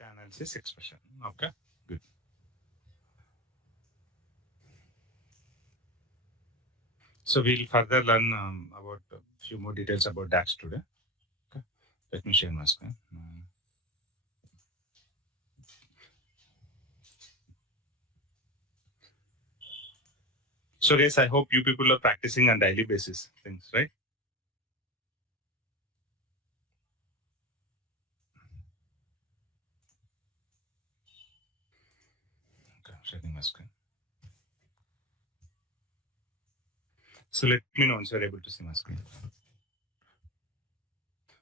Meta-analysis expression. Okay, good. So we'll further learn about a few more details about DAX today. Okay, let me share my screen. So yes, I hope you people are practicing on daily basis things, right? Okay, sharing my screen. So let me know once you're able to see my screen.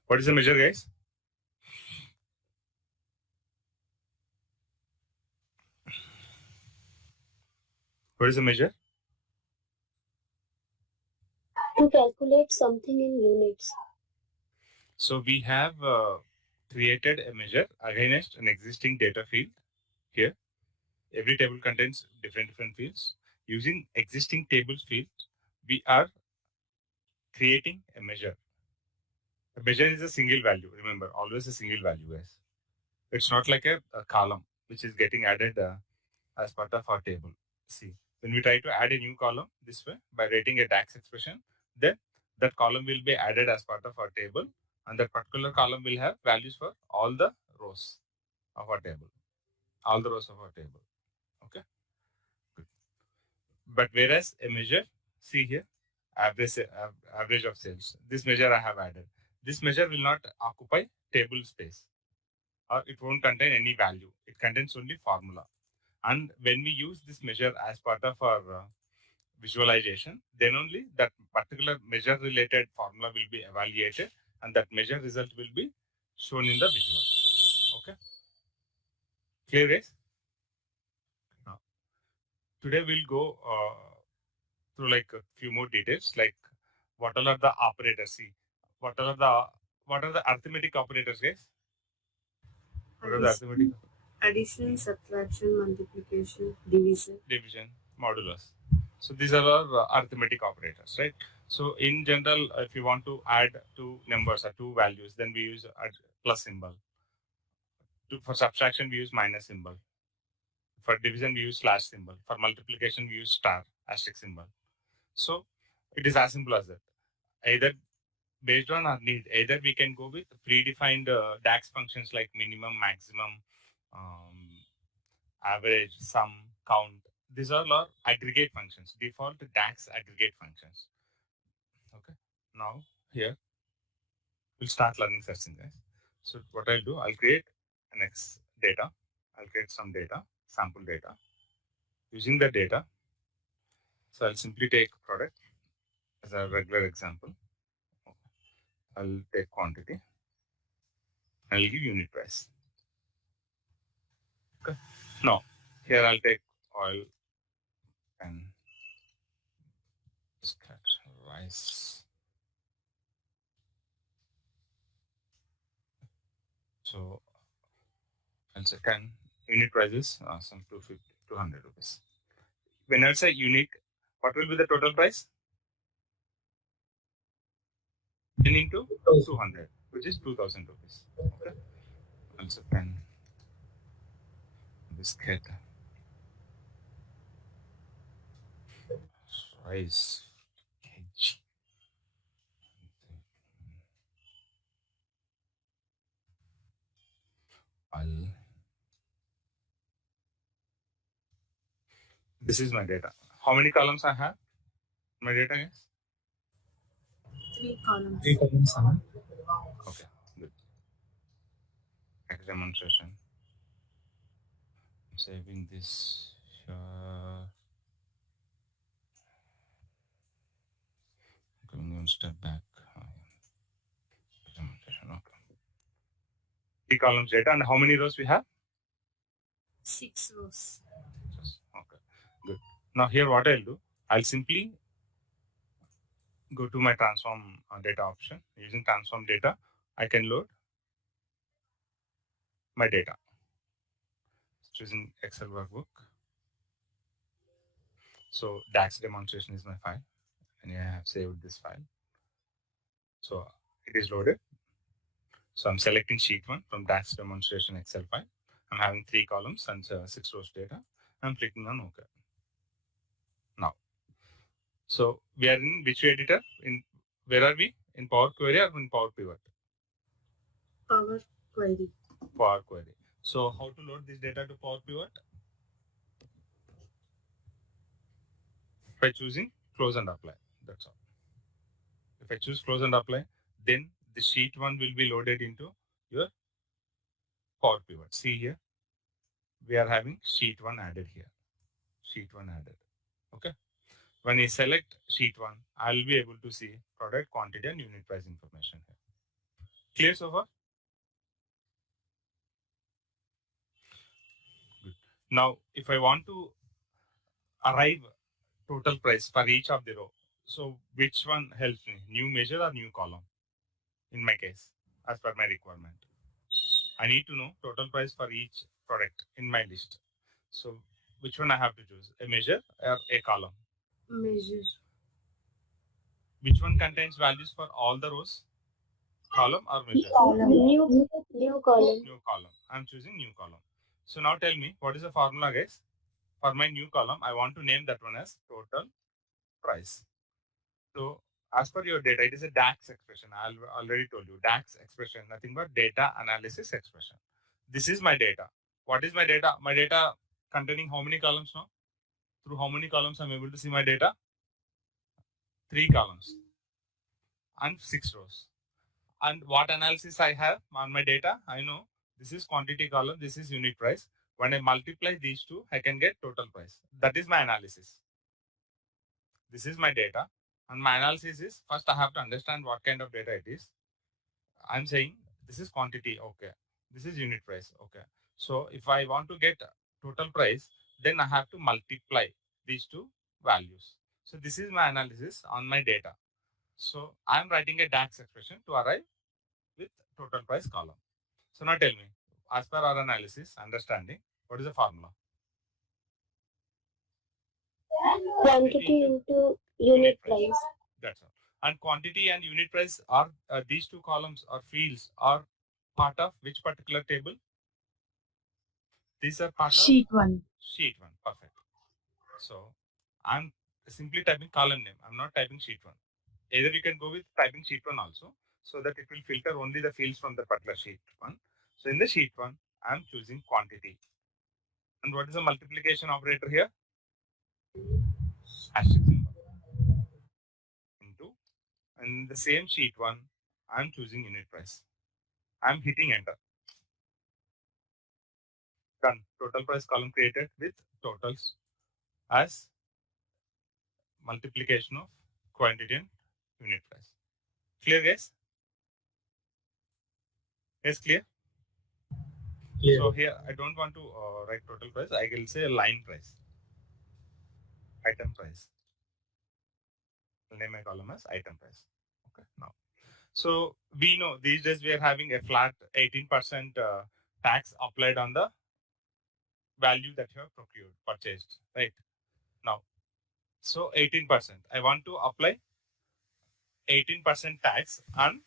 What is the measure, guys? What is the measure? To calculate something in units. So we have created a measure against an existing data field here. Every table contains different fields. Using existing tables field, we are creating a measure. A measure is a single value. Remember, always a single value, guys. It's not like a column which is getting added as part of our table. See, when we try to add a new column this way by writing a DAX expression, then that column will be added as part of our table, and that particular column will have values for all the rows of our table, all the rows of our table. Okay, good. But whereas a measure, see here, average of sales. This measure I have added. This measure will not occupy table space, or it won't contain any value. It contains only formula. And when we use this measure as part of our visualization, then only that particular measure related formula will be evaluated, and that measure result will be shown in the visual. Okay, clear, guys? Now, today we'll go through like a few more details, like what all are the operators. See, what are the arithmetic operators, guys? What are the arithmetic? Addition, subtraction, multiplication, division, modulus. So these are our arithmetic operators, right? So in general, if you want to add two numbers or two values, then we use a plus symbol. For subtraction, we use minus symbol. For division, we use slash symbol. For multiplication, we use star asterisk symbol. So it is as simple as that. Either based on our need, either we can go with predefined DAX functions like minimum, maximum, average, sum, count. These are all aggregate functions, default DAX aggregate functions. Okay. Now here we'll start learning such things, guys. So what I'll do, I'll create an X data. I'll create some data, sample data. Using the data, so I'll simply take product as a regular example. I'll take quantity. I'll give unit price. Okay. Now here I'll take oil and rice. So I'll say 10 unit prices, some 200 rupees. When I say unit, what will be the total price? 10 into 200, which is 2000 rupees. Okay. Also 10 biscuit, rice, kg. This is my data. How many columns I have? My data is? 3 columns. 3 columns. Okay, good. Next demonstration. I'm saving this. Going one step back. Demonstration. Okay. 3 columns data, and how many rows we have? 6 rows. Okay, good. Now here what I'll do, I'll simply go to my transform data option. Using transform data, I can load my data. Choosing Excel workbook. So DAX demonstration is my file, and I have saved this file. So it is loaded. So I'm selecting sheet 1 from DAX demonstration Excel file. I'm having 3 columns and 6 rows data. I'm clicking on OK. Now, so we are in which editor? In where are we? In Power Query or in Power Pivot? Power Query. Power Query. So how to load this data to Power Pivot? By choosing close and apply. That's all. If I choose close and apply, then the sheet 1 will be loaded into your Power Pivot. See here, we are having sheet 1 added here. Sheet 1 added. Okay. When I select sheet 1, I'll be able to see product quantity and unit price information here. Clear so far? Good. Now, if I want to arrive total price for each of the row, so which one helps me? New measure or new column? In my case, as per my requirement, I need to know total price for each product in my list. So which one I have to choose? A measure or a column? Measure. Which one contains values for all the rows? Column or measure? New column. New column. I'm choosing new column. So now tell me, what is the formula, guys? For my new column, I want to name that one as total price. So as per your data, it is a DAX expression. I already told you, DAX expression, nothing but data analysis expression. This is my data. What is my data? My data containing how many columns now? Through how many columns I'm able to see my data? 3 columns and 6 rows. And what analysis I have on my data? I know this is quantity column, this is unit price. When I multiply these two, I can get total price. That is my analysis. This is my data. And my analysis is, first I have to understand what kind of data it is. I'm saying this is quantity, okay. This is unit price, okay. So if I want to get total price, then I have to multiply these two values. So this is my analysis on my data. So I'm writing a DAX expression to arrive with total price column. So now tell me, as per our analysis, understanding, what is the formula? Quantity into unit price. That's all. And quantity and unit price are these two columns or fields are part of which particular table? These are part Sheet of 1. sheet 1. Perfect. So I'm simply typing column name. I'm not typing sheet 1. Either you can go with typing sheet 1 also, so that it will filter only the fields from the particular sheet 1. So in the sheet 1, I'm choosing quantity. And what is the multiplication operator here? Asterisk symbol. Into. And the same sheet 1, I'm choosing unit price. I'm hitting enter. Done. Total price column created with totals as multiplication of quantity and unit price. Clear, guys? Yes, clear? So here I don't want to write total price. I will say line price, item price. I'll name my column as item price. Okay. Now, so we know these days we are having a flat 18% tax applied on the value that you have procured, purchased, right? Now, so 18%. I want to apply 18% tax on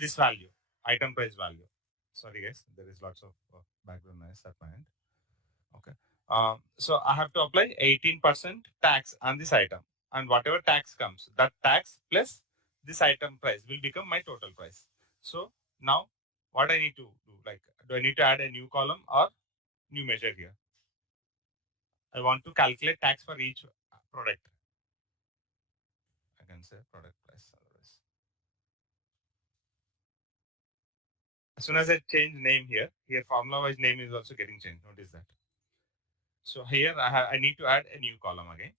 this value, item price value. Sorry, guys, there is lots of background noise at my end. Okay. So I have to apply 18% tax on this item, and whatever tax comes, that tax plus this item price will become my total price. So now, what I need to do, like, do I need to add a new column or new measure here? I want to calculate tax for each product. I can say product price. Otherwise, as soon as I change name here formula-wise name is also getting changed. Notice that. So here I need to add a new column again.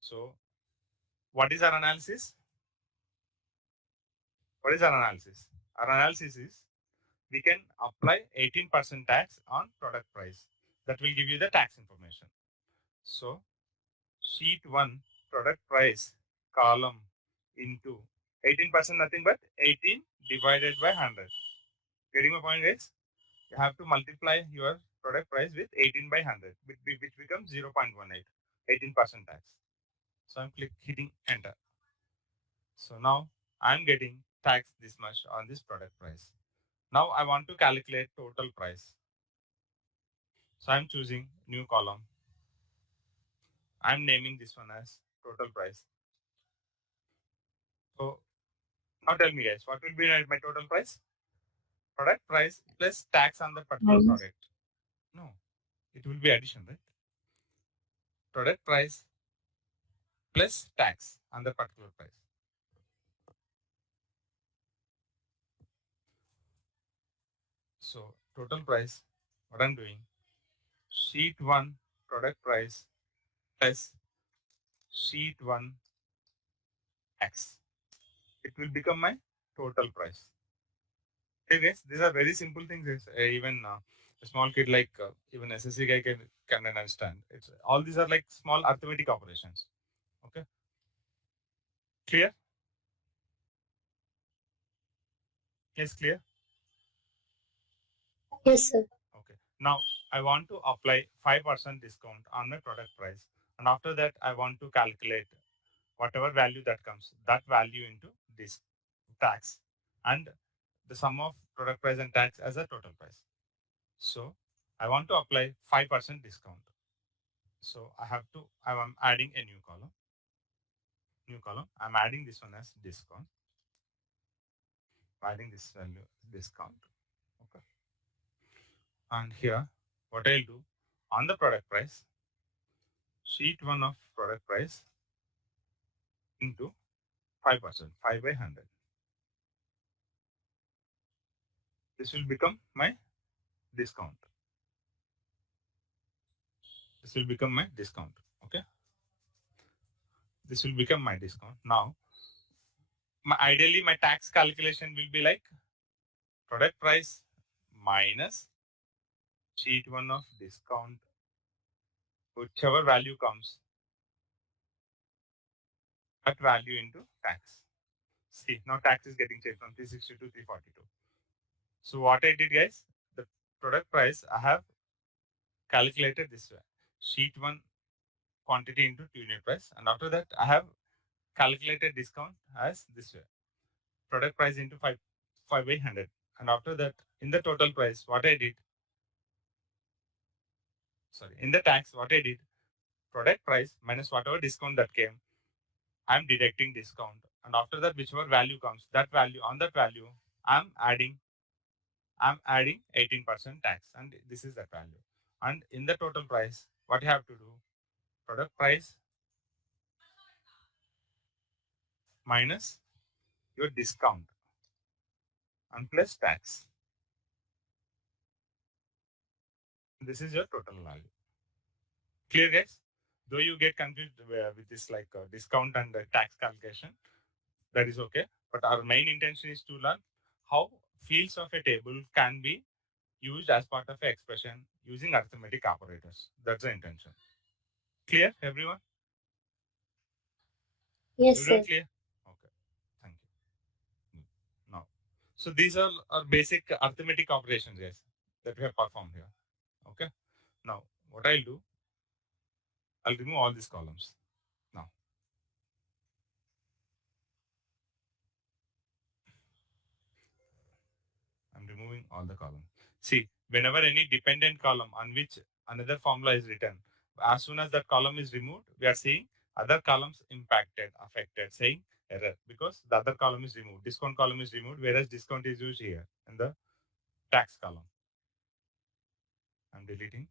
So what is our analysis? What is our analysis? Our analysis is we can apply 18% tax on product price. That will give you the tax information. So sheet 1 product price column into 18% nothing but 18 divided by 100. Getting my point, guys? You have to multiply your product price with 18 by 100, which becomes 0.18, 18% tax. So I'm hitting enter. So now I'm getting tax this much on this product price. Now I want to calculate total price. So I'm choosing new column. I'm naming this one as total price. So now tell me guys, what will be my total price? Product price plus tax on the particular Minus. product. No, it will be addition, right? Product price plus tax on the particular price. So total price, what I'm doing, sheet 1 product price plus sheet 1 tax. It will become my total price. Okay guys, these are very simple things. Guys. Even a small kid like even SSC guy can understand. It's all these are like small arithmetic operations. Okay, clear? Yes, clear. Yes, sir. Okay. Now I want to apply 5% discount on my product price, and after that I want to calculate whatever value that comes, that value into this tax, and the sum of product price and tax as a total price. So I want to apply 5% discount. So I'm adding a new column. New column. I'm adding this one as discount. Adding this value discount. Okay. And here, what I'll do on the product price, sheet one of product price into 5%, 5 by 100. This will become my discount. This will become my discount. Okay. This will become my discount. Now, ideally, my tax calculation will be like product price minus sheet one of discount, whichever value comes, that value into tax. See, now tax is getting changed from 360 to 342. So what I did, guys, the product price I have calculated this way: sheet one quantity into unit price, and after that I have calculated discount as this way: product price into 5 by 100, and after that in the total price, what I did, sorry, in the tax, what I did, product price minus whatever discount that came, I'm deducting discount, and after that whichever value comes, that value, on that value I'm adding 18% tax, and this is that value. And in the total price, what you have to do, product price minus your discount and plus tax. This is your total value. Clear, guys? Though you get confused with this like discount and tax calculation, that is okay. But our main intention is to learn how fields of a table can be used as part of an expression using arithmetic operators. That's the intention. Clear, everyone? Yes, Everyone sir. clear? Okay. Thank you. Now, so these are our basic arithmetic operations, guys, that we have performed here. Okay. Now, what I'll do, I'll remove all these columns. Now, I'm removing all the columns. See, whenever any dependent column on which another formula is written, as soon as that column is removed, we are seeing other columns impacted, affected, saying error because the other column is removed. Discount column is removed, whereas discount is used here in the tax column. I'm deleting.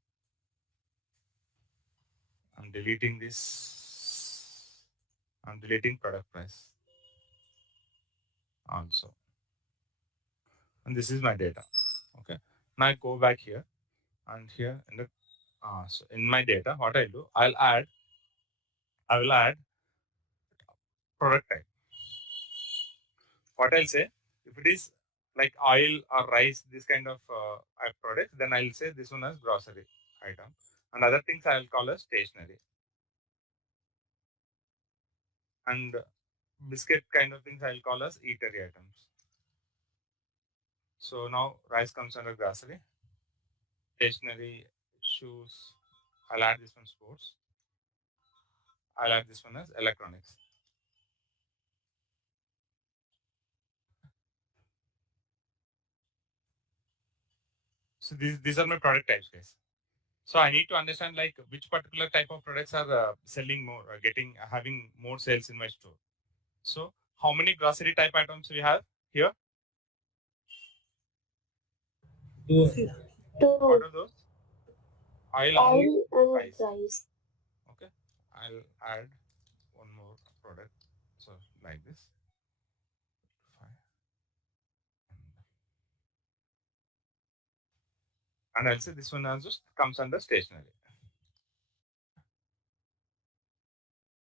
I'm deleting this. I'm deleting product price also. And this is my data. Okay. Now I go back here and here in the so in my data, what I do, I will add product type. What I'll say, if it is like oil or rice, this kind of product, then I'll say this one as grocery item. And other things I'll call as stationery. And biscuit kind of things I'll call as eatery items. So now rice comes under grocery, stationery, shoes. I'll add this one sports. I'll add this one as electronics. So these are my product types, guys. So I need to understand like which particular type of products are selling more, having more sales in my store. So how many grocery type items we have here? What Two. are those? Oil and Oil and rice. rice. Okay. I'll add one more product. So like this. Fine. And I'll say this one also comes under stationery.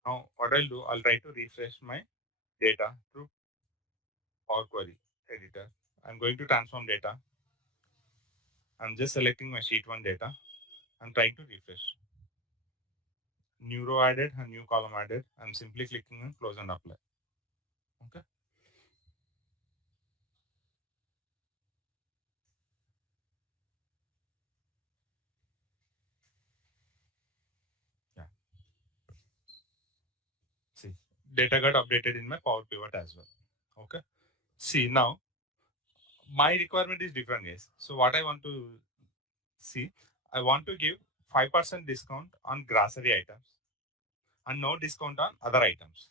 Now what I'll do, I'll try to refresh my data through Power Query editor. I'm going to transform data. I'm just selecting my sheet 1 data. I'm trying to refresh. New row added, a new column added. I'm simply clicking on close and apply. Okay. Yeah. See, data got updated in my Power Pivot as well. Okay. See, now my requirement is different, guys. So what I want to see, I want to give 5% discount on grocery items and no discount on other items.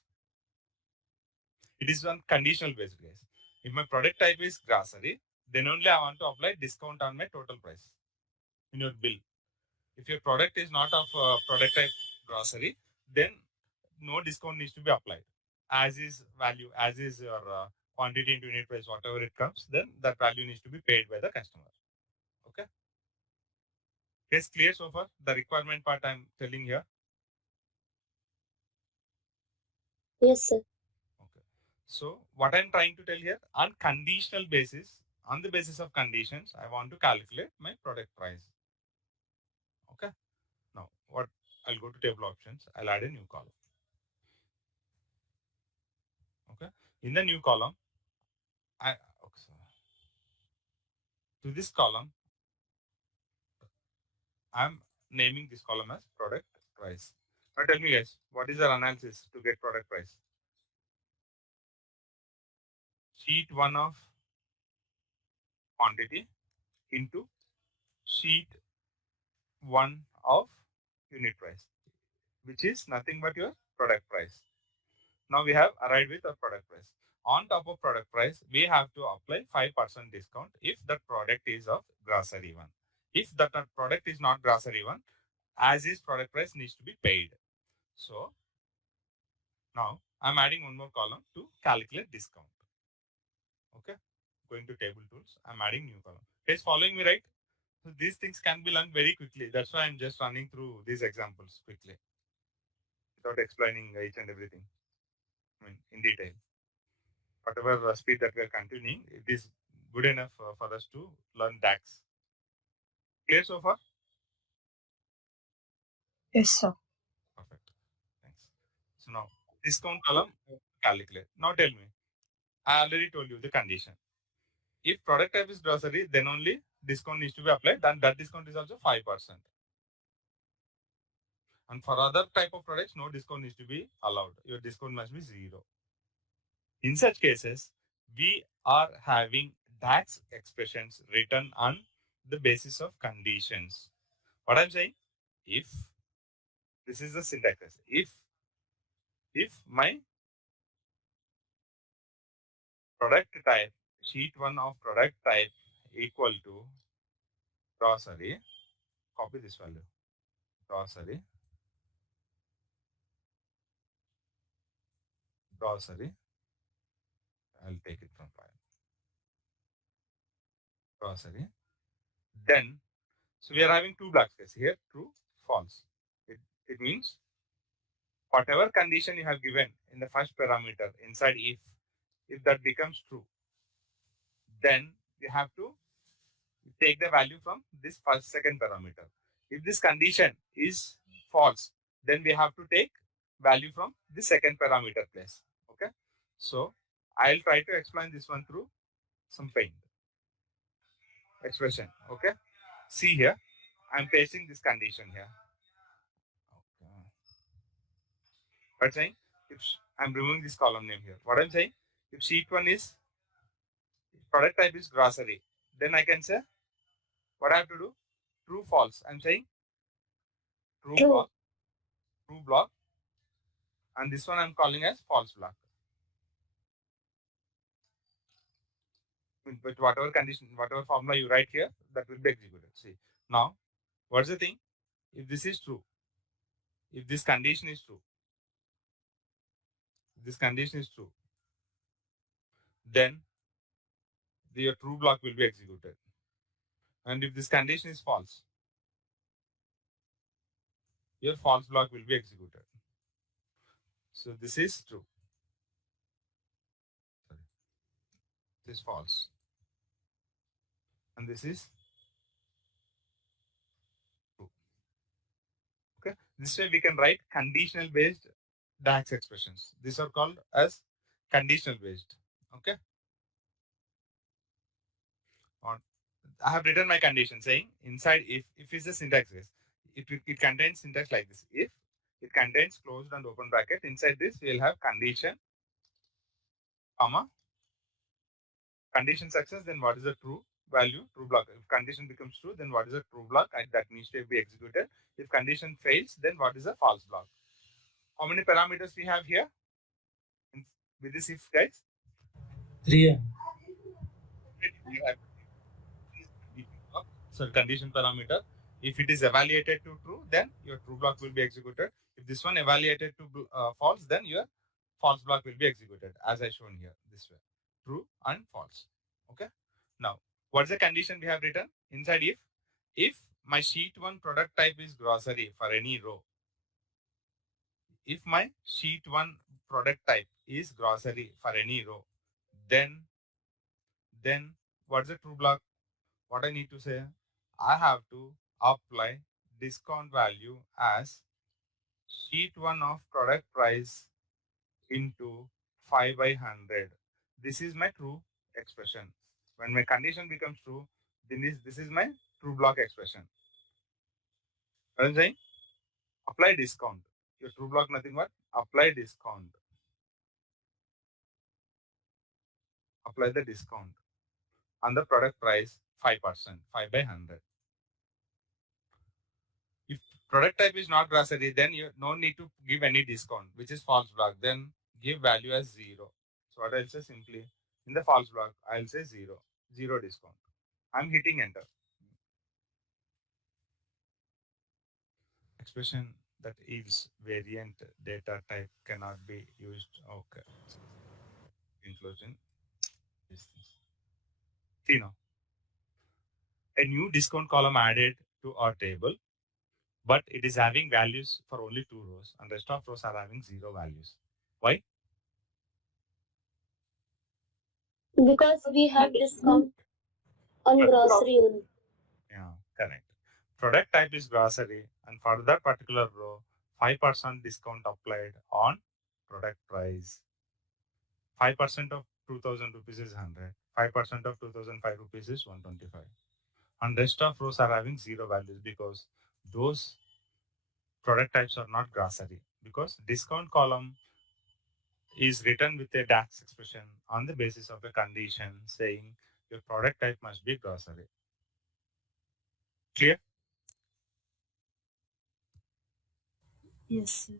It is on conditional based, guys. If my product type is grocery, then only I want to apply discount on my total price in your bill. If your product is not of product type grocery, then no discount needs to be applied. As is value, as is your quantity into unit price, whatever it comes, then that value needs to be paid by the customer. Okay. Is clear so far? The requirement part I'm telling here. Yes, sir. Okay. So what I'm trying to tell here, on conditional basis, on the basis of conditions, I want to calculate my product price. Okay. Now what I'll go to table options. I'll add a new column. Okay. In the new column, okay, to this column, I'm naming this column as product price. Now tell me guys, what is our analysis to get product price? Sheet 1 of quantity into sheet 1 of unit price, which is nothing but your product price. Now we have arrived with our product price. On top of product price, we have to apply 5% discount if that product is of grocery one. If that product is not grocery one, as is product price needs to be paid. So now I'm adding one more column to calculate discount. Okay. Going to table tools. I'm adding new column. Guys, following me, right? So these things can be learned very quickly. That's why I'm just running through these examples quickly without explaining each and everything. I mean, in detail. Whatever speed that we are continuing, it is good enough for us to learn DAX. Clear so far? Yes, sir. Perfect. Thanks. So now, discount column, calculate. Now tell me, I already told you the condition. If product type is grocery, then only discount needs to be applied, and that discount is also 5%. And for other type of products, no discount needs to be allowed. Your discount must be 0. In such cases, we are having DAX expressions written on the basis of conditions. What I'm saying, if this is the syntax, if my product type, sheet 1 of product type equal to grocery, copy this value, grocery, grocery, I'll take it from file, grocery, then, so we are having two black space here, true, false. It means whatever condition you have given in the first parameter inside if that becomes true, then you have to take the value from this second parameter. If this condition is false, then we have to take value from the second parameter place. Okay. So I'll try to explain this one through some paint expression. Okay. See here, I'm pasting this condition here. Okay. But saying if I'm removing this column name here, what I'm saying, if sheet 1 is product type is grocery, then I can say what I have to do, true false. I'm saying true True. block, true block, and this one I'm calling as false block. With whatever condition, whatever formula you write here, that will be executed. See, now, what's the thing? If this is true, if this condition is true, if this condition is true, then your true block will be executed. And if this condition is false, your false block will be executed. So this is true. Sorry, this is false. And this is true. Okay. This way we can write conditional based DAX expressions. These are called as conditional based. Okay. On I have written my condition saying inside if is the syntax is it contains syntax like this. If it contains closed and open bracket, inside this we will have condition, comma, condition success, then what is the true value, true block. If condition becomes true, then what is a true block and that needs to be executed. If condition fails, then what is a false block. How many parameters we have here with this if, guys? 3. You have condition block, so condition parameter. If it is evaluated to true, then your true block will be executed. If this one evaluated to false, then your false block will be executed as I shown here this way, true and false. Okay. Now, what's the condition we have written inside if my sheet 1 product type is grocery for any row, if my sheet 1 product type is grocery for any row, then what's the true block? What I need to say, I have to apply discount value as sheet 1 of product price into 5 by 100. This is my true expression. When my condition becomes true, then this is my true block expression. What I'm saying? Apply discount. Your true block nothing but apply discount. Apply the discount on the product price 5%, 5 by 100. If product type is not grocery, then you no need to give any discount, which is false block. Then give value as 0. So what I'll say simply, in the false block, I'll say 0, 0 discount. I'm hitting enter. Expression that yields variant data type cannot be used. Okay. Inclusion. These things. See now, a new discount column added to our table, but it is having values for only 2 rows and rest of rows are having 0 values. Why? Because we have discount on grocery only. Yeah, correct. Product type is grocery, and for that particular row, 5% discount applied on product price. 5% of 2000 rupees is 100. 5% of 2005 rupees is 125. And rest of rows are having 0 values because those product types are not grocery. Because discount column is written with a DAX expression on the basis of a condition saying your product type must be grocery. Clear? Yes, sir.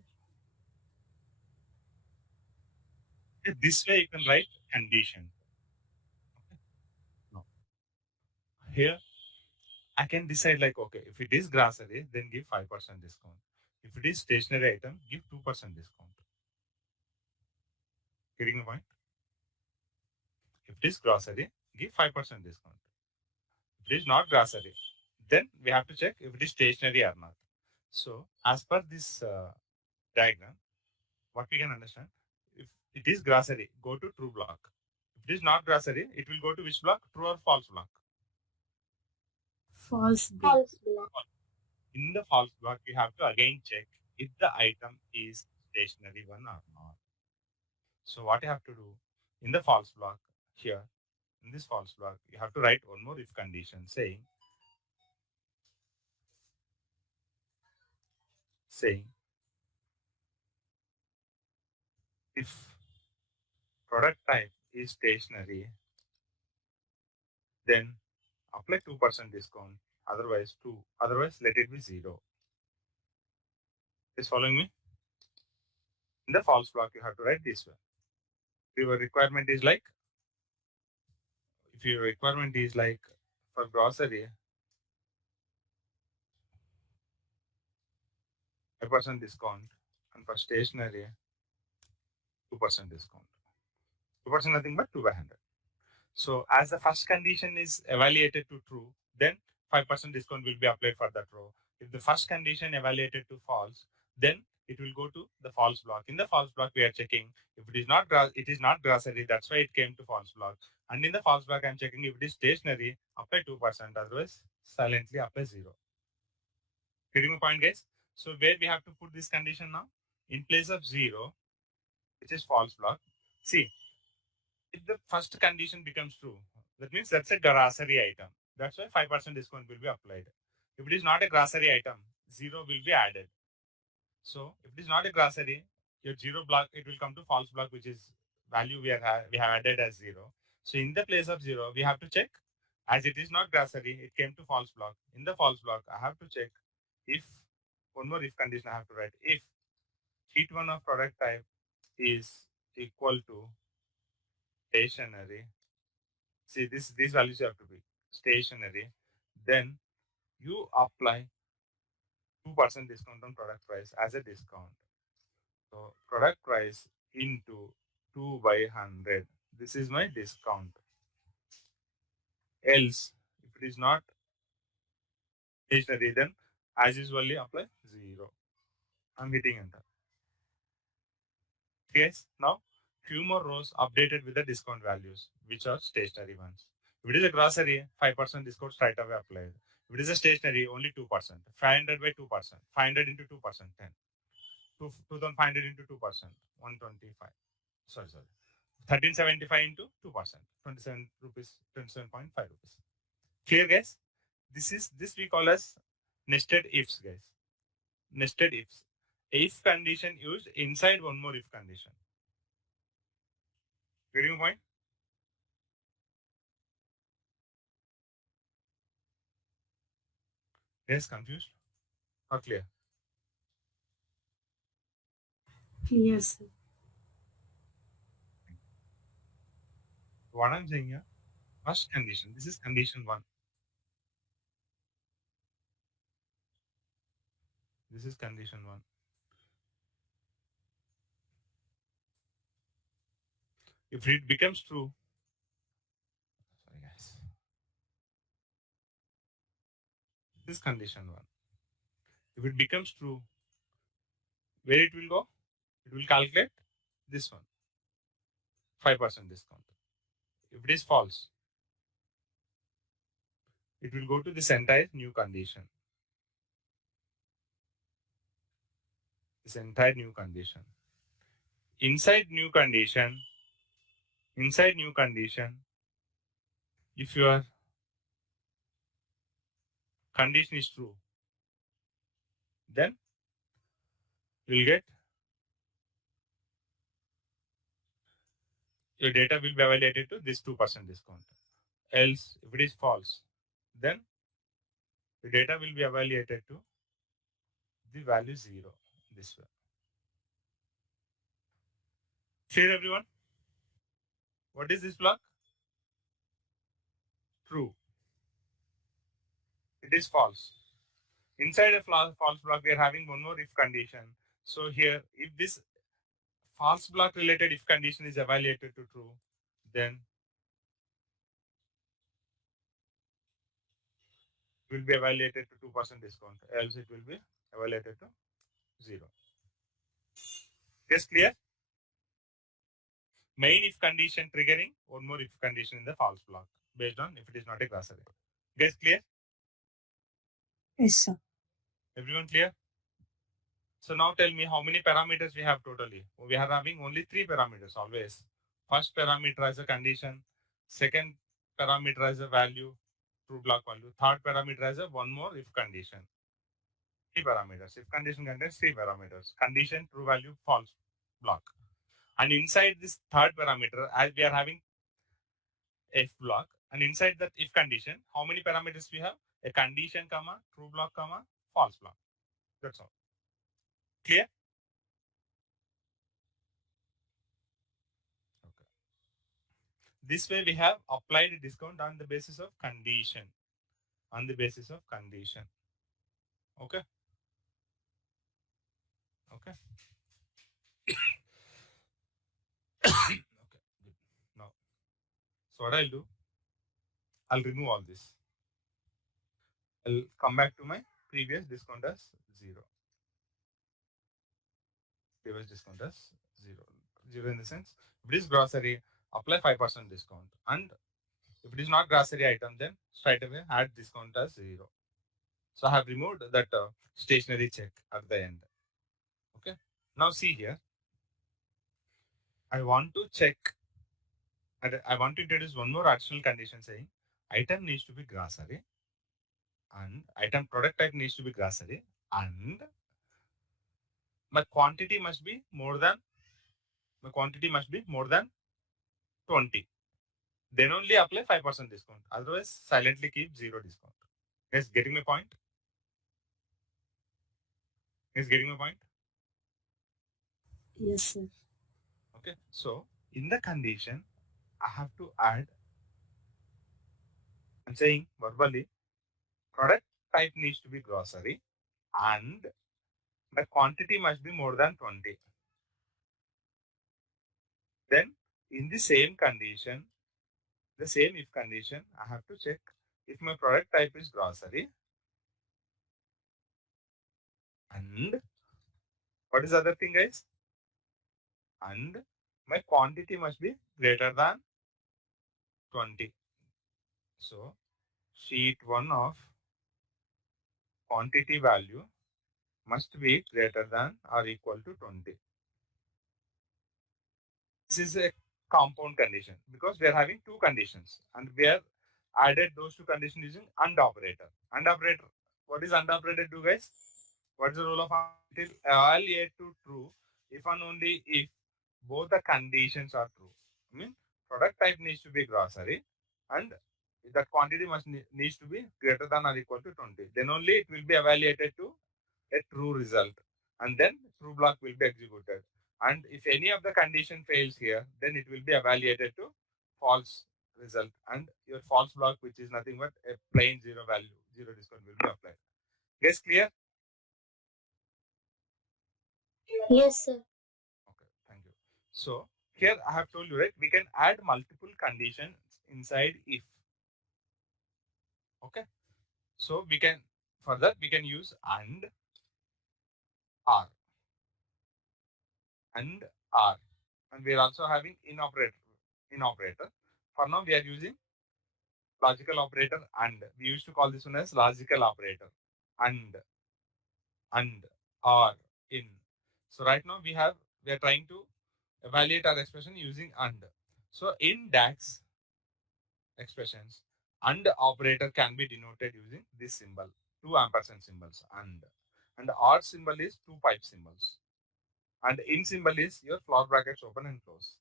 This way you can write condition. No. Here I can decide like, okay, if it is grocery, then give 5% discount. If it is stationary item, give 2% discount. Getting the point? If it is grocery, give 5% discount. If it is not grocery, then we have to check if it is stationary or not. So as per this diagram, what we can understand, if it is grocery, go to true block. If it is not grocery, it will go to which block? True or false block? False block. False block. In the false block, you have to again check if the item is stationary one or not. So what you have to do in the false block here, in this false block, you have to write one more if condition saying if product type is stationary, then apply 2% discount. Otherwise let it be 0. Is following me? In the false block, you have to write this way. Your requirement is like, if your requirement is like for grocery, 5% discount, and for stationery, 2% discount. 2% nothing but 2 by 100. So as the first condition is evaluated to true, then 5% discount will be applied for that row. If the first condition evaluated to false, then it will go to the false block. In the false block, we are checking if it is not it is not grocery. That's why it came to false block. And in the false block, I'm checking if it is stationary, apply 2%. Otherwise, silently apply 0. Getting my point, guys? So where we have to put this condition now? In place of 0, which is false block. See, if the first condition becomes true, that means that's a grocery item. That's why 5% discount will be applied. If it is not a grocery item, 0 will be added. So if it is not a grocery, your 0 block, it will come to false block, which is value we have added as 0. So in the place of 0, we have to check, as it is not grocery, it came to false block. In the false block, I have to check if, one more if condition I have to write, if heat one of product type is equal to stationary. See, these values you have to be stationary. Then you apply 2% discount on product price as a discount. So product price into 2 by 100. This is my discount. Else, if it is not stationary, then as usually apply 0. I'm hitting enter. Yes, now few more rows updated with the discount values, which are stationary ones. If it is a grocery, 5% discount straight away applied. If it is a stationary, only 2%. 500 by 2%. 500 into 2%, 10. 2,500 into 2%, 125. Sorry. 1375 into 2%, 27 rupees, 27.5 rupees. Clear, guys? This we call as nested ifs, guys. Nested ifs. If condition used inside one more if condition. Getting my point? Yes, confused or clear? Yes, sir. What I'm saying here, first condition. This is condition 1. This is condition 1. If it becomes true, sorry guys, this is condition 1. If it becomes true, where it will go? It will calculate this one, 5% discount. If it is false, it will go to this entire new condition. This entire new condition. Inside new condition, if your condition is true, then you will get your data will be evaluated to this 2% discount. Else, if it is false, then the data will be evaluated to the value 0 this way. Clear, everyone? What is this block? True. It is false. Inside a false block, we are having one more if condition. So here, if this false block related if condition is evaluated to true, then will be evaluated to 2% discount. Else it will be evaluated to 0. Yes, clear? Main if condition triggering one more if condition in the false block based on if it is not a class array. Guys, clear? Yes, sir. Everyone clear? So now tell me how many parameters we have totally. We are having only 3 parameters always. First parameter as a condition, second parameter as a value, true block value, third parameter as a one more if condition. 3 parameters. If condition contains 3 parameters, condition, true value, false block. And inside this third parameter, as we are having if block, and inside that if condition, how many parameters we have? A condition, comma, true block, comma, false block. That's all. Clear? Okay. This way we have applied a discount on the basis of condition. On the basis of condition. Okay. Okay. Okay. Good. Now, so what I'll do, I'll remove all this. I'll come back to my previous discount as 0. Previous discount as 0. 0 in the sense, if it is grocery, apply 5% discount. And if it is not grocery item, then straight away add discount as 0. So I have removed that stationary check at the end. Okay. Now see here. I want to check, and I want to introduce one more additional condition saying item needs to be grocery and item product type needs to be grocery and my quantity must be more than 20. Then only apply 5% discount. Otherwise, silently keep 0 discount. Guys, getting my point? Is getting my point? Yes, sir. Okay. So in the condition, I have to add. I'm saying verbally, product type needs to be grocery, and the quantity must be more than 20. Then in the same condition, the same if condition, I have to check if my product type is grocery and what is the other thing, guys? And my quantity must be greater than 20. So sheet 1 of quantity value must be greater than or equal to 20. This is a compound condition because we are having two conditions and we have added those two conditions using AND operator. AND operator, what is AND operator do, guys? What is the role of AND? It will evaluate to true if and only if both the conditions are true. I mean, product type needs to be grocery and the quantity needs to be greater than or equal to 20. Then only it will be evaluated to a true result and then true block will be executed. And if any of the condition fails here, then it will be evaluated to false result and your false block, which is nothing but a plain 0 value, 0 discount will be applied. Guess clear? Yes, sir. Okay, thank you. So here I have told you, right, we can add multiple conditions inside if. Okay. So we can, for that we can use and or and or. And we are also having in operator. For now we are using logical operator and. We used to call this one as logical operator and or in. So right now we are trying to evaluate our expression using and. So in DAX expressions, and operator can be denoted using this symbol, two ampersand symbols and the or symbol is two pipe symbols and in symbol is your floor brackets open and close.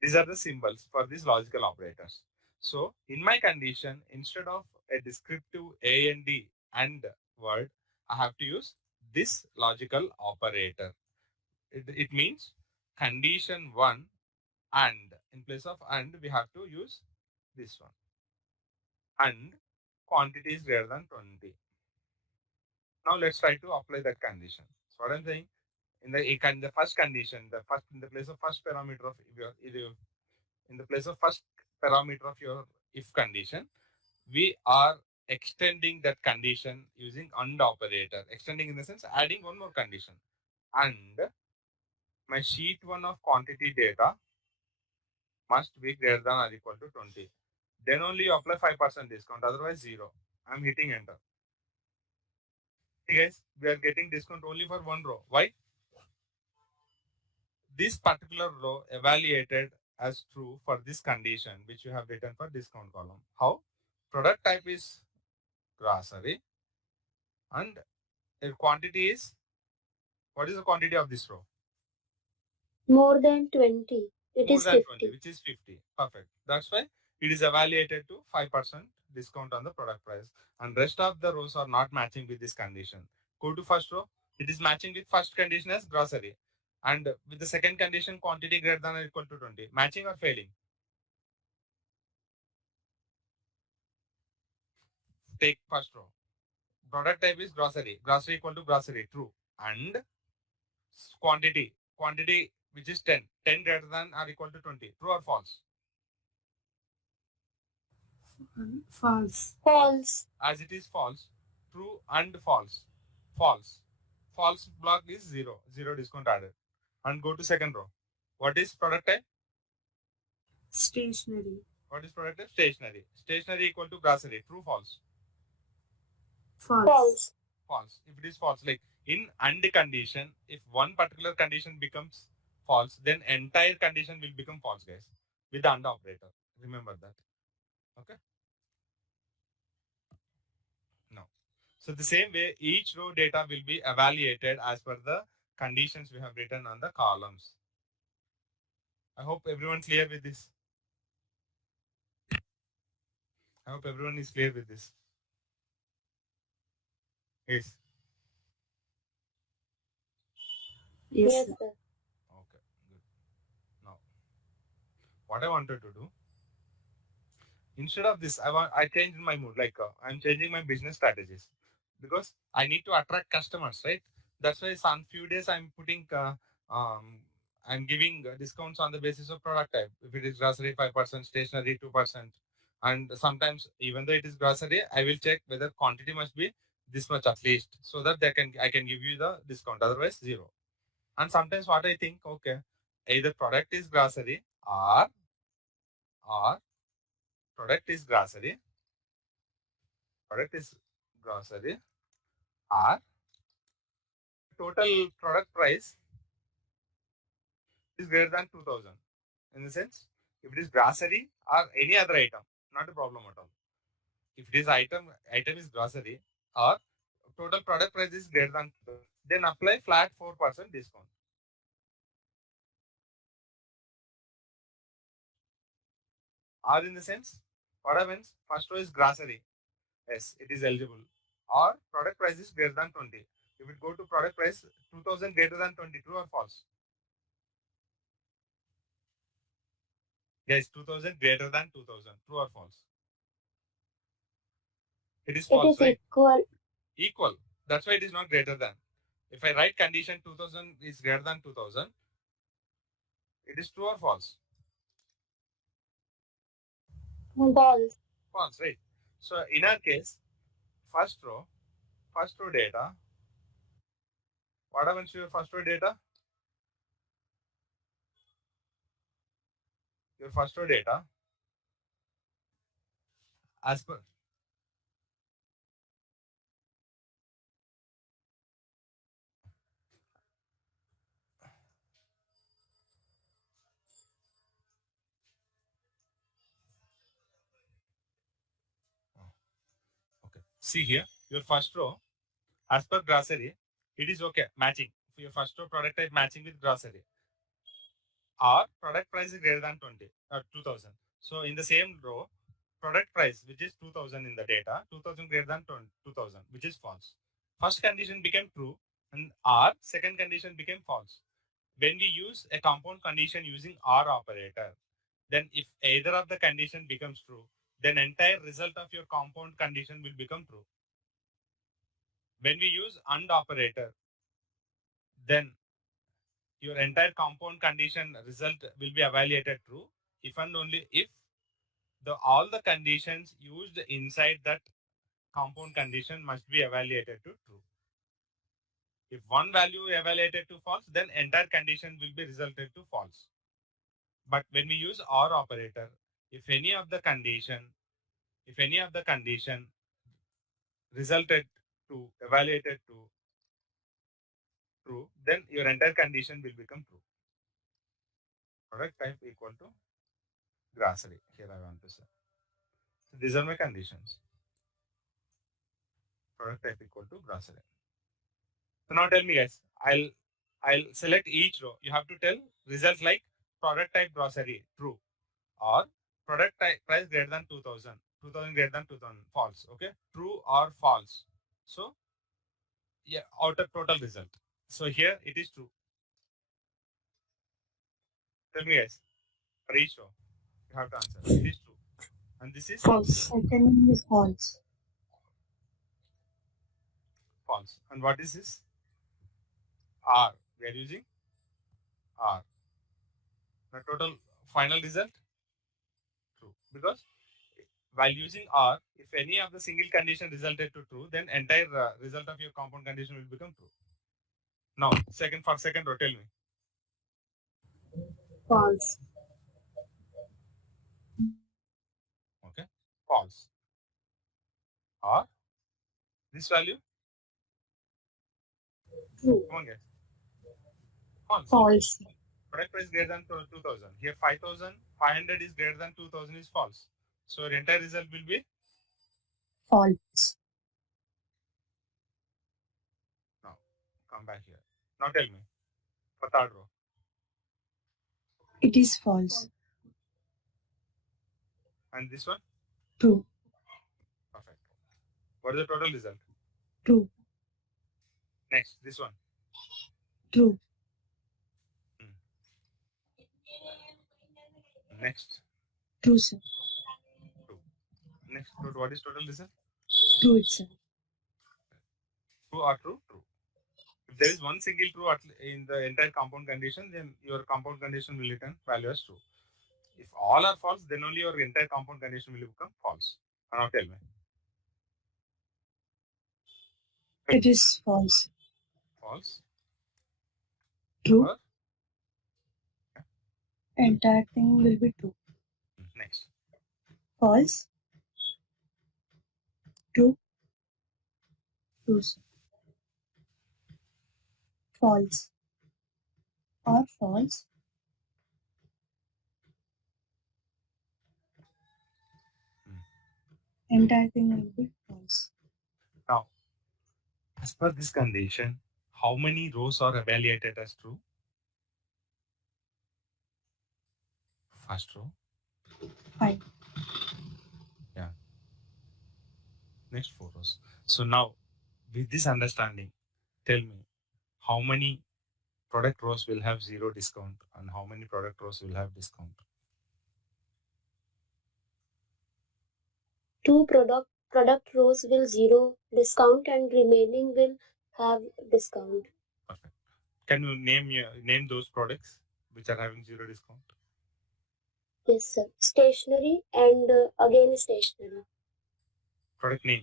These are the symbols for these logical operators. So in my condition, instead of a descriptive and word, I have to use this logical operator. It means condition 1 and in place of and we have to use this one and quantity is greater than 20. Now let's try to apply that condition. So what I'm saying, in the first condition, in the place of first parameter of your in the place of first parameter of your if condition, we are extending that condition using AND operator. Extending in the sense adding one more condition. And my sheet 1 of quantity data must be greater than or equal to 20. Then only you apply 5% discount, otherwise 0. I'm hitting enter. Hey guys, we are getting discount only for one row. Why? This particular row evaluated as true for this condition which you have written for discount column. How? Product type is grocery and the quantity is, what is the quantity of this row? More than 20. It More is than 20, 50. which is 50. Perfect. That's why it is evaluated to 5% discount on the product price. And rest of the rows are not matching with this condition. Go to first row. It is matching with first condition as grocery. And with the second condition, quantity greater than or equal to 20. Matching or failing? Take first row. Product type is grocery. Grocery equal to grocery. True. And quantity. Quantity which is 10. 10 greater than or equal to 20. True or false? False. False. As it is false. True and false. False. False block is 0. 0 discount added. And go to second row. What is product type? Stationary. What is product type? Stationary. Stationary equal to grocery. True, false? False. False. False. If it is false, like in AND condition, if one particular condition becomes false, then entire condition will become false, guys, with the AND operator. Remember that. Okay. No. So the same way, each row data will be evaluated as per the conditions we have written on the columns. I hope everyone's clear with this. I hope everyone is clear with this. Yes. Yes, Yes, sir. sir. Okay. Good. Now, what I wanted to do, instead of this, I changed my mood. Like I'm changing my business strategies because I need to attract customers, right? That's why some few days I'm putting I'm giving discounts on the basis of product type. If it is grocery, 5%, stationery 2%, and sometimes even though it is grocery, I will check whether quantity must be this much at least, so that I can give you the discount. Otherwise, zero. And sometimes what I think, okay, either product is grocery or product is grocery, product is grocery, or total product price is greater than 2000. In the sense, if it is grocery or any other item, not a problem at all. If it is item is grocery or total product price is greater than 2000, then apply flat 4% discount. Or in the sense, what happens? First row is grocery. Yes, it is eligible. Or product price is greater than 20. If it go to product price 2000 greater than 20, true or false? Yes, 2000 greater than 2000, true or false? It is It false, is right? equal. Equal. That's why it is not greater than. If I write condition 2000 is greater than 2000, it is true or false? False. False, right? So in our case, first row data, what happens to your first row data? Your first row data, as per okay. See here, your first row, as per grocery, it is okay, matching. Your first row product type matching with grocery. Or product price is greater than 20 or 2000. So in the same row, product price, which is 2000 in the data, 2000 greater than 2000, which is false. First condition became true and or second condition became false. When we use a compound condition using or operator, then if either of the condition becomes true, then entire result of your compound condition will become true. When we use and operator, then your entire compound condition result will be evaluated true if and only if all the conditions used inside that compound condition must be evaluated to true. If one value evaluated to false, then entire condition will be resulted to false. But when we use or operator, if any of the condition resulted to evaluated to true, then your entire condition will become true. Product type equal to grocery. Here I want to say. So these are my conditions. Product type equal to grocery. So now tell me, guys, I'll select each row. You have to tell results like product type grocery true or product type price greater than 2000, 2000 greater than 2000 false. Okay, true or false. So outer total result. So here it is true. Tell me guys, for each row, you have to answer. It is true. And this is False. Second is false. false. And what is this? R. We are using R. The total final result, true. Because while using R, if any of the single condition resulted to true, then entire result of your compound condition will become true. Now, for second row, tell me. False. Okay. False. Or this value, True. come on guys. False. False. Product price greater than 2000. Here 5500 is greater than 2000 is false. So your entire result will be False. now. Come back here. Now tell me. For third row. It is false. And this one? True. Perfect. What is the total result? True. Next, this one. True. Next. True, sir. Next, what is total result? True itself. True or true? True. If there is one single true in the entire compound condition, then your compound condition will return value as true. If all are false, then only your entire compound condition will become false. Now tell me. It is false. False. True. Or Entire thing will be true. next. False. True. True, sir. False. Or false. Entire thing will be false. Now, as per this condition, how many rows are evaluated as true? First row. 5. Next 4 rows. So now, with this understanding, tell me how many product rows will have zero discount and how many product rows will have discount? 2 product rows will 0 discount and remaining will have discount. Perfect. Can you name those products which are having zero discount? Yes, sir. Stationery and again stationery. Product name.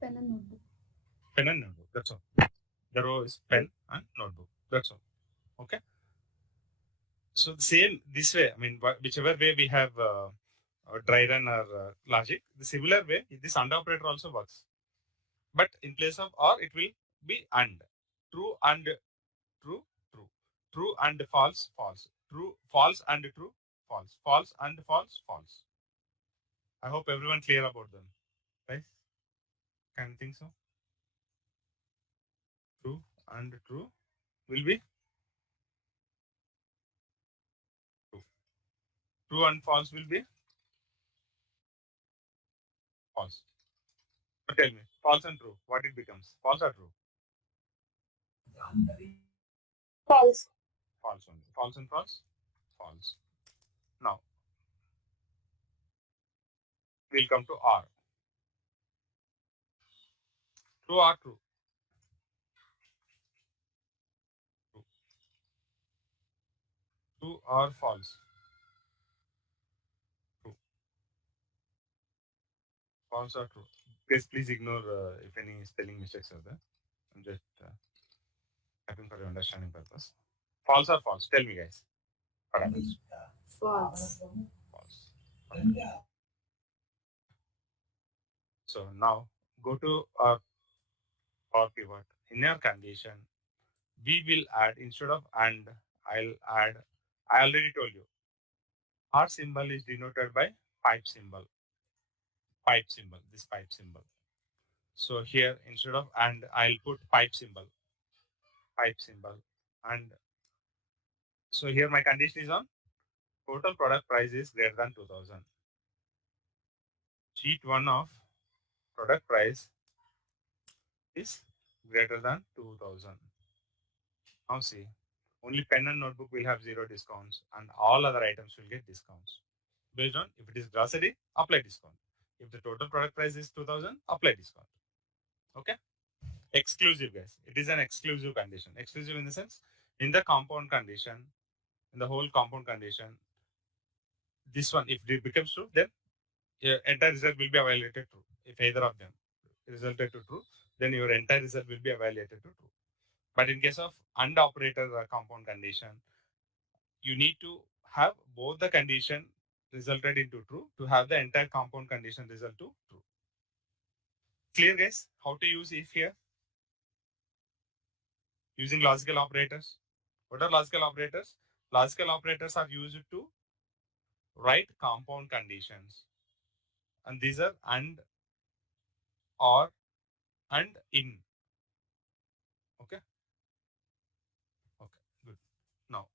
Pen and notebook. Pen and notebook. That's all. The row is pen and notebook. That's all. Okay. So the same this way. I mean, whichever way we have dry run or logic, the similar way this AND operator also works. But in place of or, it will be AND. True and true, true. True and false, false. True, false and true, false. False and false, false. I hope everyone clear about them. Right? Can you think so? True and true will be true. True and false will be false. So tell me, false and true, what it becomes? False or true? False. False only. False and false? False. Now, we'll come to R. True or true? True. True or false? True. False or true? Guys, please ignore if any spelling mistakes are there. I'm just typing for your understanding purpose. False or false? Tell me, guys. What happens? False. False. So now go to our pivot. In our condition, we will add instead of and, I'll add. I already told you. R symbol is denoted by pipe symbol. Pipe symbol. This pipe symbol. So here instead of and, I'll put pipe symbol. Pipe symbol. And so here my condition is on total product price is greater than 2000. Sheet 1 of product price is greater than 2000. Now see, only pen and notebook will have zero discounts and all other items will get discounts. Based on if it is grocery, apply discount. If the total product price is 2000, apply discount. Okay? Exclusive, guys. It is an exclusive condition. Exclusive in the sense, in the compound condition, in the whole compound condition, this one, if it becomes true, then entire result will be evaluated true. If either of them resulted to true, then your entire result will be evaluated to true. But in case of AND operator compound condition, you need to have both the condition resulted into true to have the entire compound condition result to true. Clear, guys? How to use if here? Using logical operators. What are logical operators? Logical operators are used to write compound conditions. And these are AND, OR, and IN. Okay? Okay, good. Now,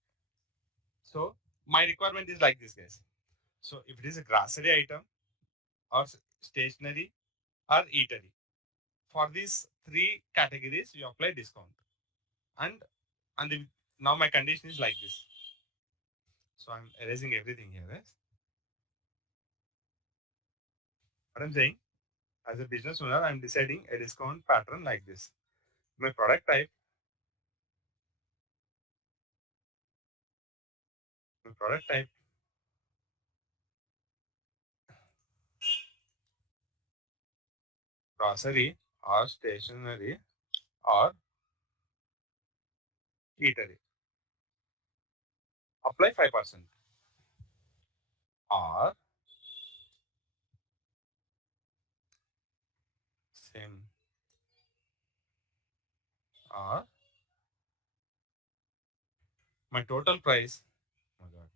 so my requirement is like this, guys. So if it is a grocery item or stationery or eatery, for these three categories, you apply discount. And now my condition is like this. So I'm erasing everything here, guys. What I'm saying, as a business owner, I'm deciding a discount pattern like this. My product type, grocery or stationery or eatery. Apply 5%. Or same or my total price. Oh my God.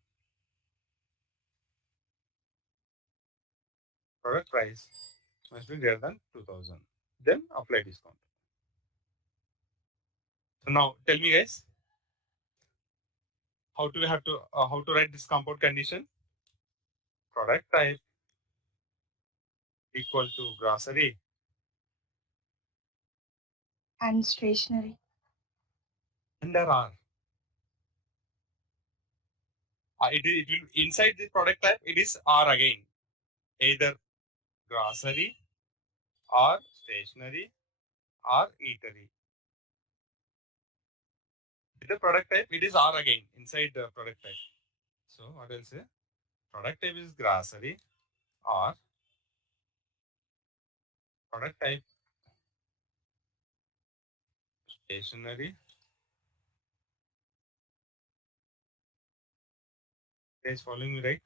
Product price must be greater than 2000. Then apply discount. So now tell me, guys, how to write this compound condition? Product type equal to grocery And stationery. under R. It will inside the product type. It is R again, either grocery or stationery or eatery. With the product type, it is R again inside the product type. So what I'll say, product type is grocery or product type stationery. Is following me, right?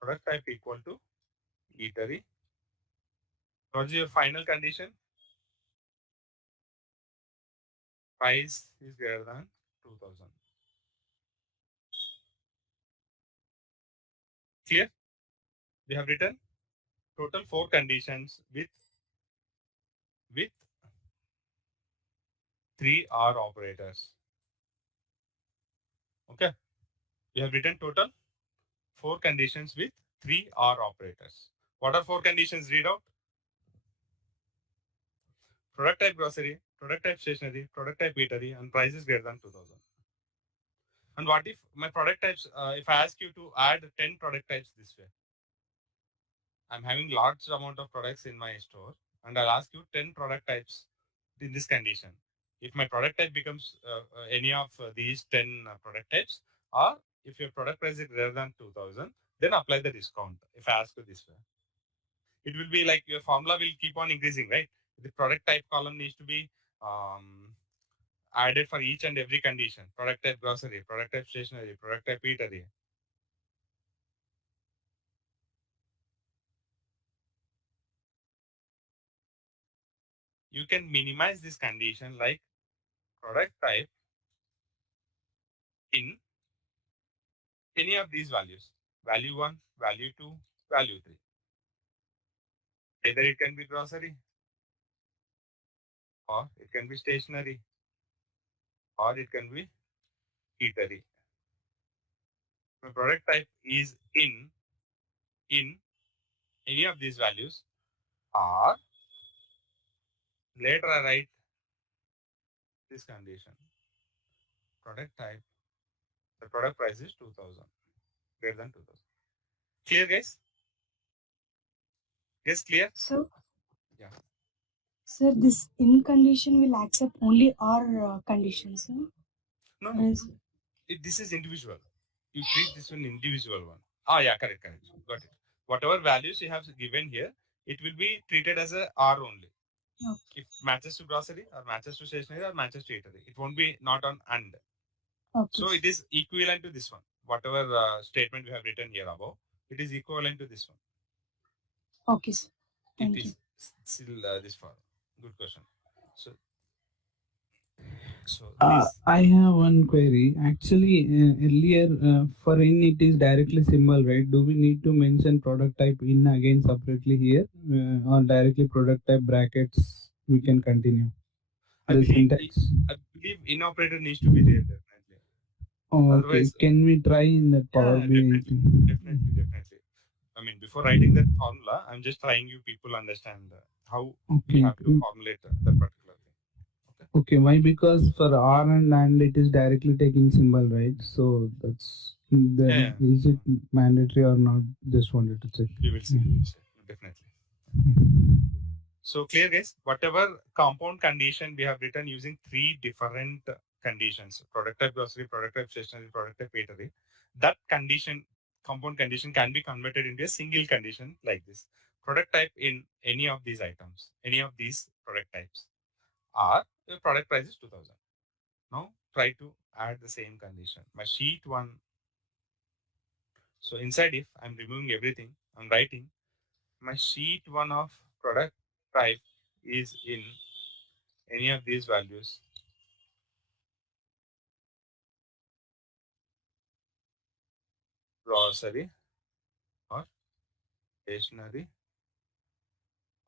Product type equal to eatery. What's your final condition? Price is greater than 2000. Clear? We have written total 4 conditions with 3 R operators. Okay. We have written total 4 conditions with 3 R operators. What are 4 conditions? Read out. Product type grocery, product type stationery, product type eatery, and price is greater than 2000. And what if my product types, if I ask you to add 10 product types this way? I'm having large amount of products in my store, and I'll ask you 10 product types in this condition. If my product type becomes any of these 10 product types, or if your product price is greater than 2000, then apply the discount. If I ask you this way, it will be like your formula will keep on increasing, right? The product type column needs to be added for each and every condition. Product type grocery, product type stationery, product type eatery. You can minimize this condition like product type in any of these values, value 1, value 2, value 3. Either it can be grocery, or it can be stationery, or it can be eatery. My product type is in any of these values. or later I write this condition. Product type, the product price is 2000, greater than 2000. Clear, guys? Yes, clear? So, Yeah. sir, this in condition will accept only our conditions, sir? No, Or no. else- This is individual. You treat this one individual one. Ah, yeah, correct, correct. Got it. Whatever values you have given here, it will be treated as a R only. Okay. If matches to grocery or matches to stationery or matches to eatery, it won't be not on and. Okay. So it is equivalent to this one. Whatever statement we have written here above, it is equivalent to this one. Okay, sir. It Thank you. is still this far. Good question. So, this. I have one query. Actually, earlier for in it is directly symbol, right? Do we need to mention product type in again separately here, or directly product type brackets? We can continue. I The believe syntax. I believe in operator needs to be there definitely. Oh, okay. Otherwise, Can we try in the Power yeah, BI definitely, thing? definitely. I mean, before writing that formula, I'm just trying you people understand how we Okay. have to formulate that particular thing. Okay. Why? Because for R and it is directly taking symbol, right? So that's then Yeah. is it mandatory or not? Just wanted to check. We will see. We will see. Definitely. So clear, guys. Whatever compound condition we have written using three different conditions: product type grocery, product type stationery, product type eatery. That condition, compound condition, can be converted into a single condition like this. Product type in any of these items, any of these product types, or the product price is 2000. Now try to add the same condition. My sheet one. So inside, if I'm removing everything, I'm writing my sheet one of product type is in any of these values: grocery or stationery,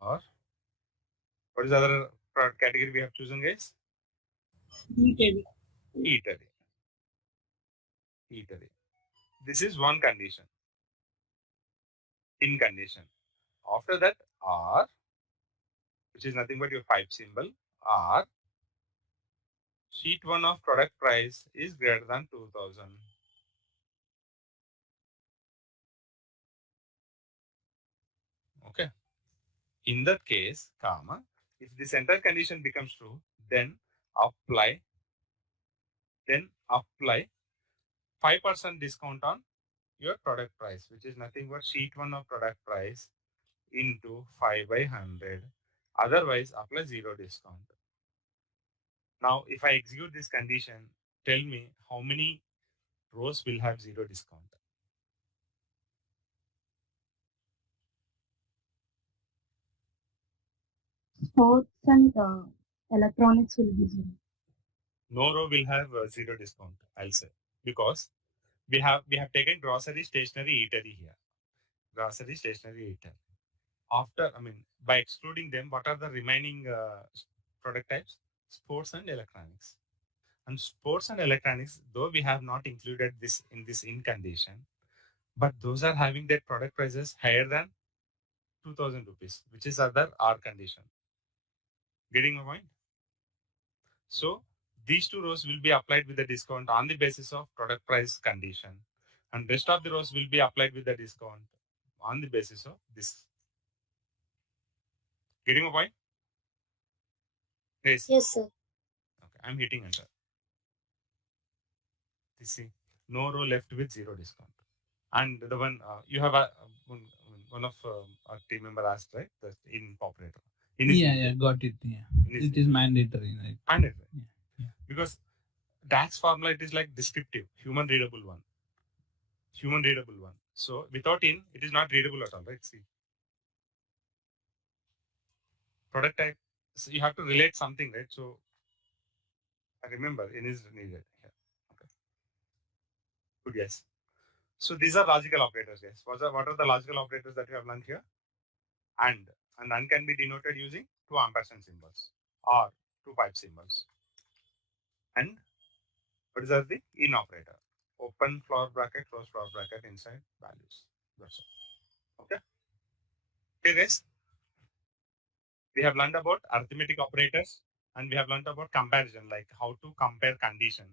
or what is the other product category we have chosen, guys? Eatery. Eatery. Eatery. This is one condition. In condition. After that, R, which is nothing but your pipe symbol, R, sheet one of product price is greater than 2000. Okay. In that case, comma, if this entire condition becomes true, then apply, then apply 5% discount on your product price, which is nothing but sheet one of product price into 5 by 100. Otherwise, apply zero discount. Now, if I execute this condition, tell me how many rows will have zero discount. Sports and electronics will be zero. No row will have zero discount, I'll say, because we have taken grocery, stationery, eatery here. Grocery, stationery, eatery. After, I mean, by excluding them, what are the remaining product types? Sports and electronics. And sports and electronics, though we have not included this in this in condition, but those are having their product prices higher than 2000 rupees, which is other R condition. Getting my point? So these two rows will be applied with the discount on the basis of product price condition, and rest of the rows will be applied with the discount on the basis of this. Getting my point? Yes. Yes, sir. Okay, I'm hitting enter. You see, no row left with zero discount. And the one you have one of our team member asked, right? The in operator. Yeah, got it. Yeah, it is mandatory, right? Mandatory. Yeah. Because DAX formula, it is like descriptive, human readable one. Human readable one. So without in, it is not readable at all, right? See, product type. So you have to relate something, right? So I remember in is needed. Yeah. Okay. Good guess. So these are logical operators, guys. What are the logical operators that you have learned here? And and can be denoted using two ampersand symbols or two pipe symbols. And what is the in operator? Open floor bracket, close floor bracket inside values. That's all. Okay. Okay, guys. We have learned about arithmetic operators, and we have learned about comparison, like how to compare condition.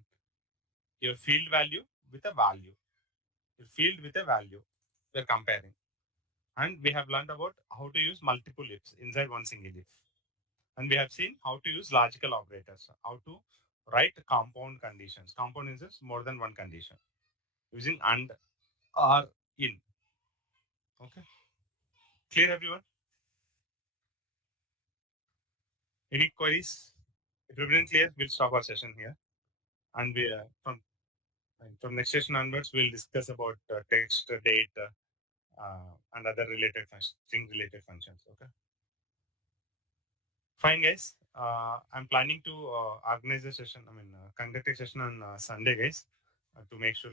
Your field value with a value. Your field with a value. We are comparing. And we have learned about how to use multiple ifs inside one single if. And we have seen how to use logical operators, how to write compound conditions. Compound is more than one condition using and, or, in. Okay. Clear, everyone? Any queries? If everything clear, we'll stop our session here. And we from next session onwards, we'll discuss about text, date, and other related string related functions. Okay. Fine, guys. I'm planning to organize a session. Conduct a session on Sunday, guys, to make sure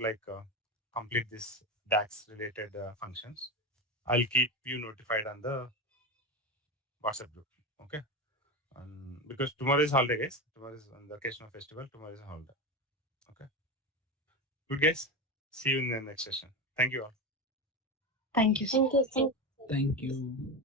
complete this DAX related functions. I'll keep you notified on the WhatsApp group. Okay. Because tomorrow is holiday, guys. Tomorrow is on the occasion of festival. Tomorrow is a holiday. Okay. Good, guys. See you in the next session. Thank you all. Thank you, sir. Thank you, sir. Thank you.